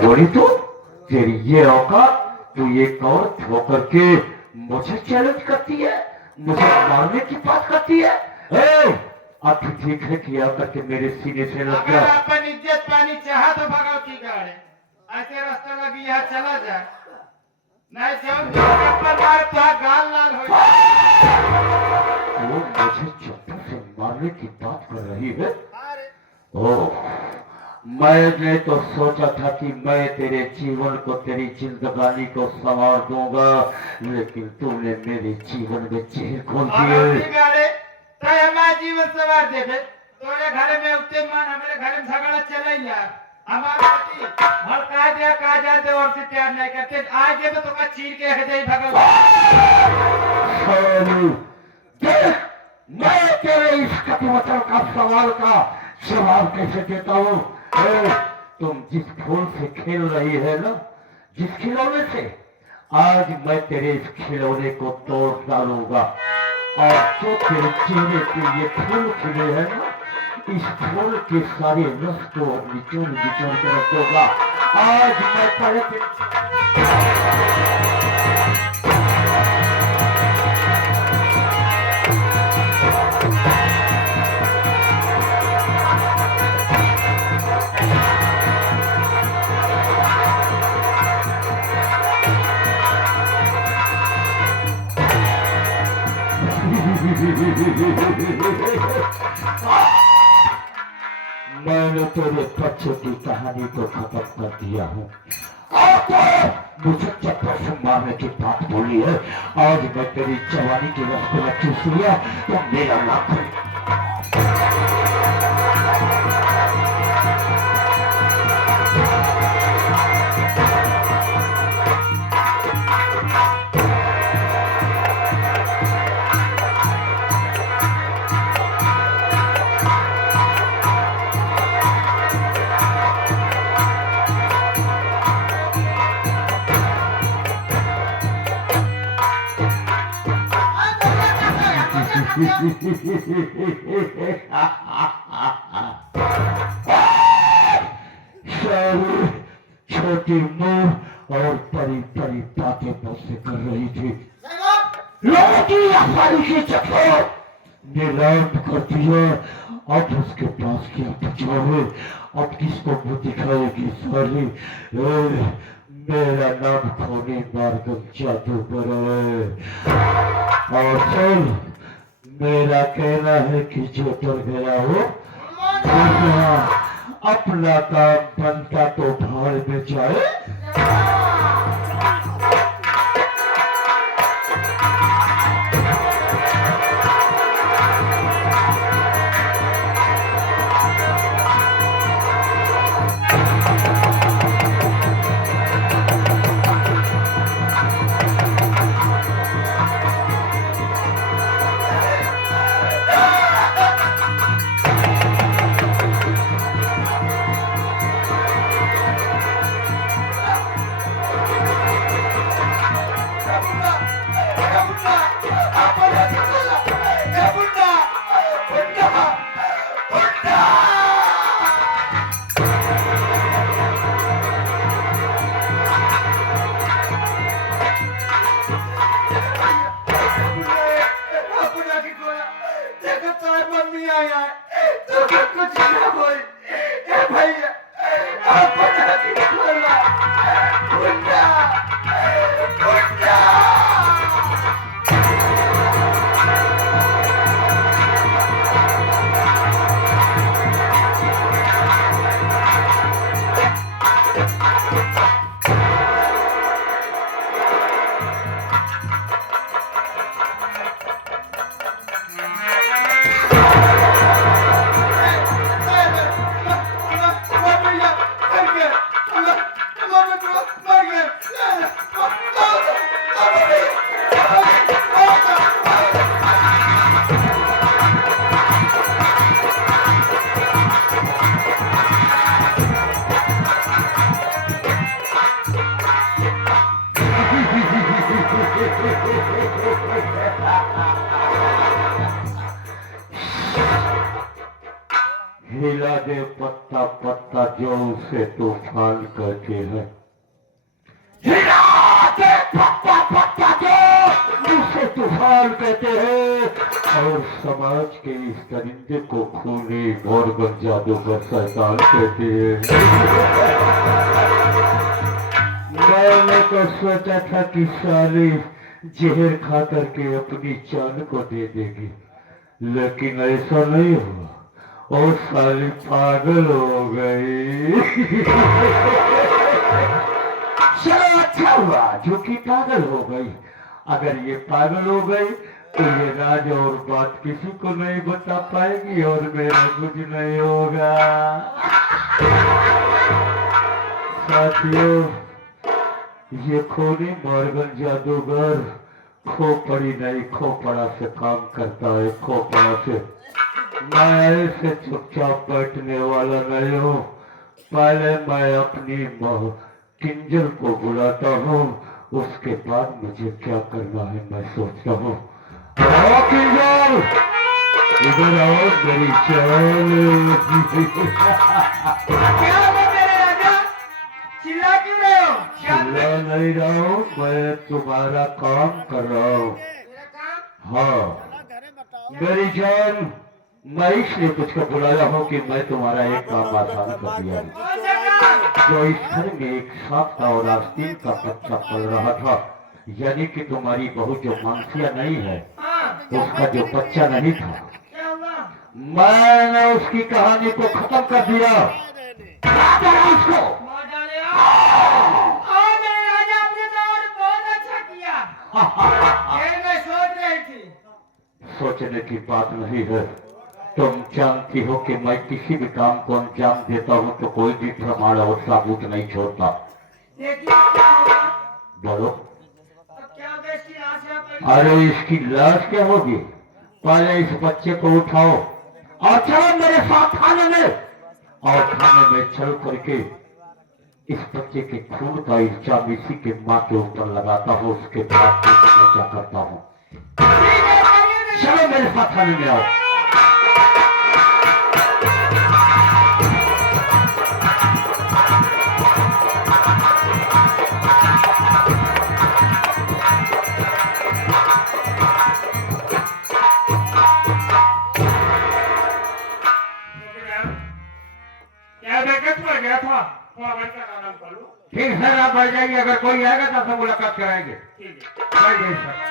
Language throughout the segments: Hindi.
बोली तू, तेरी ये औकात, तू एक और ठोकर के मुझे चैलेंज करती है, मुझे मारने की बात करती है। अब ठीक है किया करके मेरे सीने से लग गया। अपन इज्जत पानी चाह तो भगवती गाड़े ऐसे रास्ता लगी यहाँ चला जा, नहीं तो गाल लाल हो तो मुझे चप्पल से मारने की बात कर रही है। ओह, मैंने तो सोचा था कि मैं तेरे जीवन को, तेरी जिंदगानी को संवार दूंगा, लेकिन तूने मेरे जीवन में चेहरे खोल दिए। हमारे जीवन सवार देवे तोरे घर में उतने मन हमारे घर में झगड़ा चले यार, हमारा भड़का दिया का जाते और से प्यार नहीं करते, आज ये तो मैं चीर के है जाई भगवान। मैं तेरे इस कटुवचन का सवाल का जवाब कैसे देता हूँ? तुम जिस फूल से खेल रही है ना, जिस खिलौने से, आज मैं तेरे इस खिलौने को तोड़ डालूंगा, और जो तेरे चेहरे पे ये फूल खिले हैं ना, इस फूल के सारे रस को निचोड़ निचोड़ के रखूंगा। आज मैं पहले मैंने तेरे बच्चे की कहानी को खत्म कर दिया हूँ। मुझे चप्पल से मारने की बात बोली है, आज मैं तेरी जवानी के रास्ते में चूस लिया तो मेरा लाभ है। छोटी मुंह और बड़ी बड़ी बातें मुझसे कर रही थी, लोगों की अफवाही की चक्कर नीलाम कर दिया। अब उसके पास क्या बचा है? अब किसको मुंह दिखाएगी साली? मेरा नाम खोने मार्गम जादूगर है। और सुन, मेरा कहना है कि जो डर गया हो, अपना काम बनता तो भाड़ में जाए। बरसता जो उसे तूफान कहते हैं, हिलाते फटता फटता जो उसे तूफान कहते हैं, और समाज के इस दरिंदे को खूनी मोरगन जादूगर शैतान कहते हैं। मैंने तो सोचा था कि सारी जहर खा करके अपनी जान को दे देगी, लेकिन ऐसा नहीं हुआ, और सारी पागल हो गई। चलो अच्छा हुआ जो कि पागल हो गई। अगर ये पागल हो गई तो ये राज और बात किसी को नहीं बता पाएगी और मेरा कुछ नहीं होगा। साथियों, ये खूनी मॉर्गन जादूगर खोपड़ी नहीं खोपड़ा से काम करता है, खोपड़ा से। मैं ऐसे चुपचाप बैठने वाला नहीं हूँ। पहले मैं अपनी किंजल को बुलाता हूँ, उसके बाद मुझे क्या करना है मैं सोचता हूँ। किंजल, इधर आओ मेरी जान। क्या हो मेरे राजा? चिल्ला क्यों रहे हो? चिल्ला नहीं रहा हूँ, मैं तुम्हारा काम कर रहा हूँ। मेरा काम? हाँ मेरी जान, मैं इसलिए तुझको बुलाया हूँ कि मैं तुम्हारा एक काम आसान कर दिया है। कौन सा काम? जो इस घर में एक सांप था और आस्तीन का बच्चा पल रहा था, यानी कि तुम्हारी बहू जो मानसिया नहीं है, हाँ, उसका जो बच्चा नहीं था, क्या हुआ? मैंने उसकी कहानी को खत्म कर दिया। उसको मार डाले आप? और मेरे राजा, आपने तो और बहुत अच्छा किया। ये मैं सोच रही थी। सोचने की बात नहीं है। तुम जानती हो कि मैं किसी भी काम को अंजाम देता हूँ तो कोई भी प्रमाण और सबूत नहीं छोड़ता। देखिए क्या होगा? बोलो। अब क्या होगा इसकी लाश यहाँ पड़ी? अरे इसकी लाश क्या होगी? पहले इस बच्चे को उठाओ और चलो मेरे साथ थाने में, और थाने में चल करके इस बच्चे के खून का इल्जाम इसी के माँ के ऊपर लगाता हूँ। उसके बाद मैं क्या करता हूँ। ठीक है, चलिए चलो मेरे साथ थाने में आओ। क्या दिक्कत में गया था? थोड़ा बैठ कर आराम कर लो। ठीक सर, आप बैठ जाइए। अगर कोई आएगा तो आपसे मुलाकात कराएंगे। ठीक है। बैठ जाइए सर।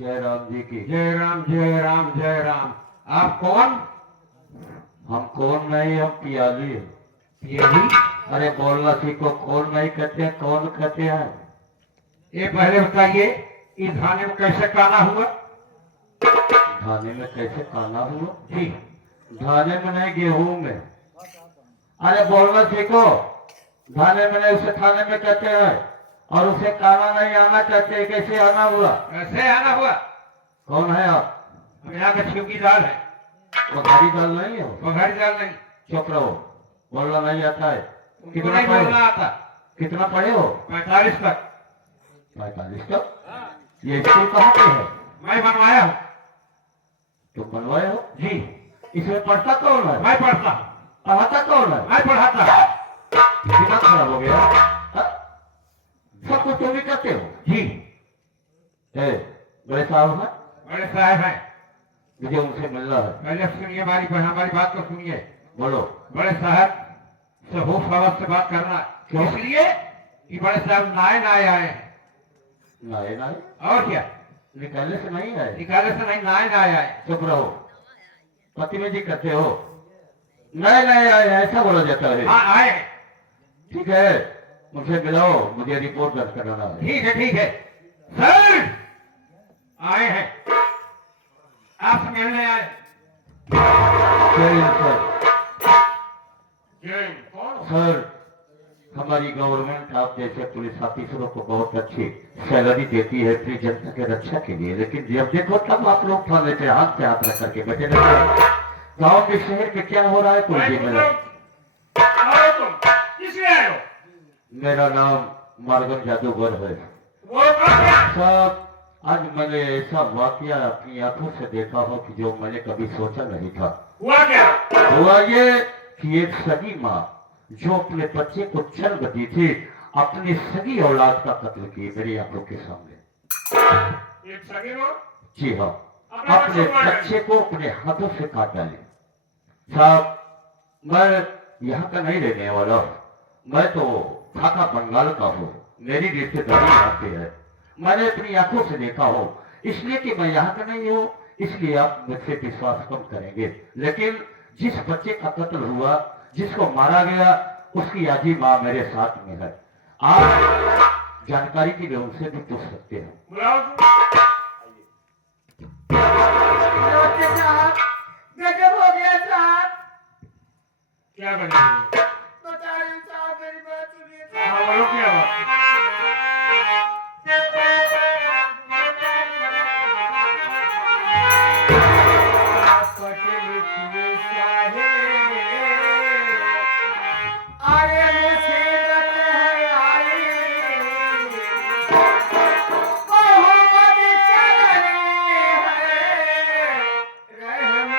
जय राम जी की। जय राम जय राम जय राम। आप कौन? हम कौन नहीं, हम पियाली हैं। ये भी? अरे बोलना सीखो, कौन नहीं कहते हैं, कौन कहते हैं। ये पहले बताइए, इस थाने में कैसे काना हुआ? धाने में कैसे खाना हुआ? जी। धाने में नहीं, गेहूं में। अरे बोलना सीखो। धाने में नहीं, उसे थाने में कहते हैं, और उसे काना नहीं आना कहते हैं। कैसे आना हुआ? कैसे आना हुआ? कौन है आप? हम यहाँ के छिपकी दाल है। बघारी दाल नहीं हो? बघारी दाल नहीं। चुप रहो, बोलना नहीं आता है। तुमको कितना नहीं पढ़े? बोलना आता? कितना पढ़े हो? 45 तक। 45 तक? ये स्कूल कहाँ पे है? मैं बनवाया हूँ। तुम बनवाए हो? जी। इसमें पढ़ता कौन है? मैं पढ़ता हूँ। पढ़ाता कौन है? मैं पढ़ाता हूँ। दिमाग खराब हो गया? हाँ? सब कुछ तुम ही करते हो? जी। ए, बड़े साहब हैं, बड़े साहब हैं। मुझे उनसे मिलना है। पहले सुनिए, हमारी बात को सुनिए। बोलो। बड़े साहब से होश हवस से बात करना। क्यों? इसलिए कि बड़े साहब नए नए आए हैं। नाए नाए और क्या? निकालने से नहीं आए। निकाले से नहीं, नए नए आए। चुप रहो, पतिमेजी करते हो। नए नए आए ऐसा बोला जाता है। हाँ आए। ठीक है, मुझे मिलाओ, मुझे रिपोर्ट दर्ज कराना है। ठीक है ठीक है। सर आए हैं, आपसे मिलने आए। जय सर। जय। कौन? सर, हमारी गवर्नमेंट आप जैसे पुलिस ऑफिसरों को बहुत अच्छी सैलरी देती है अपनी जनता के रक्षा के लिए, लेकिन जब देखो तब आप लोग थाने पे हाथ रख करके बैठे रहते हैं। गांव में शहर में क्या हो रहा है कोई भाई भी मेरा। आओ तुम किसलिए आए हो? मेरा नाम मार्गन जादूगर है वो कौन है? साहब। आज मैंने ऐसा वाकया अपनी आंखों से देखा हो कि जो मैंने कभी सोचा नहीं था। हुआ क्या? हुआ ये कि एक सगी माँ जो अपने बच्चे को जन्म दी थी अपनी सगी औलाद का कत्ल की मेरी आंखों के सामने। एक सगी माँ जी हाँ, अपने अपने बच्चे को मार बच्चे को अपने हाथों से काट डाली। साहब मैं यहाँ का नहीं रहने वाला हूँ, मैं तो ढाका बंगाल का हूँ, मेरी रिश्तेदारी यहाँ पे है। मैंने अपनी आंखों से देखा हो, इसलिए कि मैं यहाँ का नहीं हूँ इसलिए आप मुझसे विश्वास कम करेंगे, लेकिन जिस बच्चे का कत्ल हुआ, जिसको मारा गया, उसकी आजी माँ मेरे साथ में है। आप जानकारी के लिए उनसे भी पूछ सकते हैं। बुलाओ तुम। नमस्ते साहब, गजब हो गया साहब। क्या करेंगे? बता रही हूँ साहब, मेरी बात सुनिए हाँ साहब। बोलो क्या बात? पटे लिखिए चाहे, अरे मुसीबत है आई, बहुमत चल रही है, रहम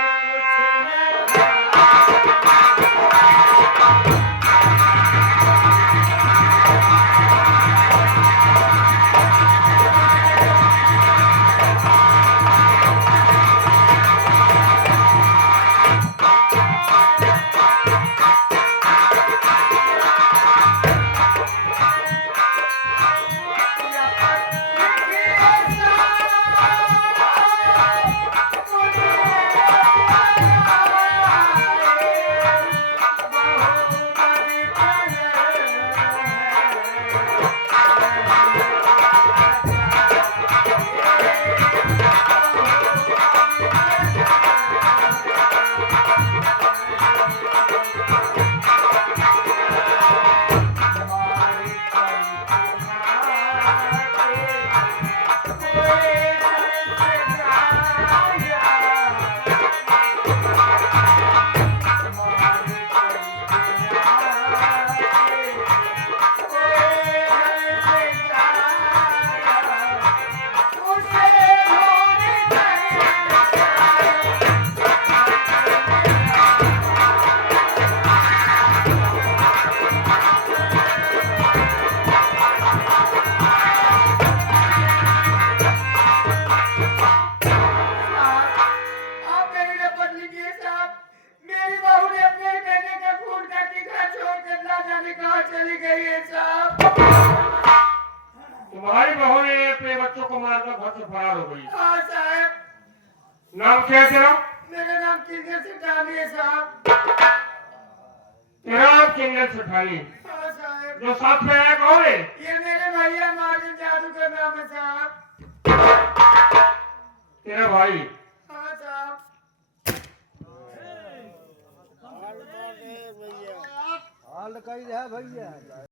कुछ न आप मेरी रपट लीजिए साहब, मेरी बहू ने अपने बेटे का खून करके घर छोड़कर ना जाने कहाँ चली गई है साहब। तुम्हारी बहू ने अपने बच्चों को मारकर घर से फरार हो गई। हाँ साहब, नाम क्या है तेरा? मेरा नाम किंजल सिंघानी है साहब। तेरा नाम किंजल सेठानी। हाँ साहब, जो साथ में आया कौन है? ये मेरे भैया मार्जिन जादूगर नाम है साहब। तेरा भाई। हाँ साहब। हाल कही है भैया।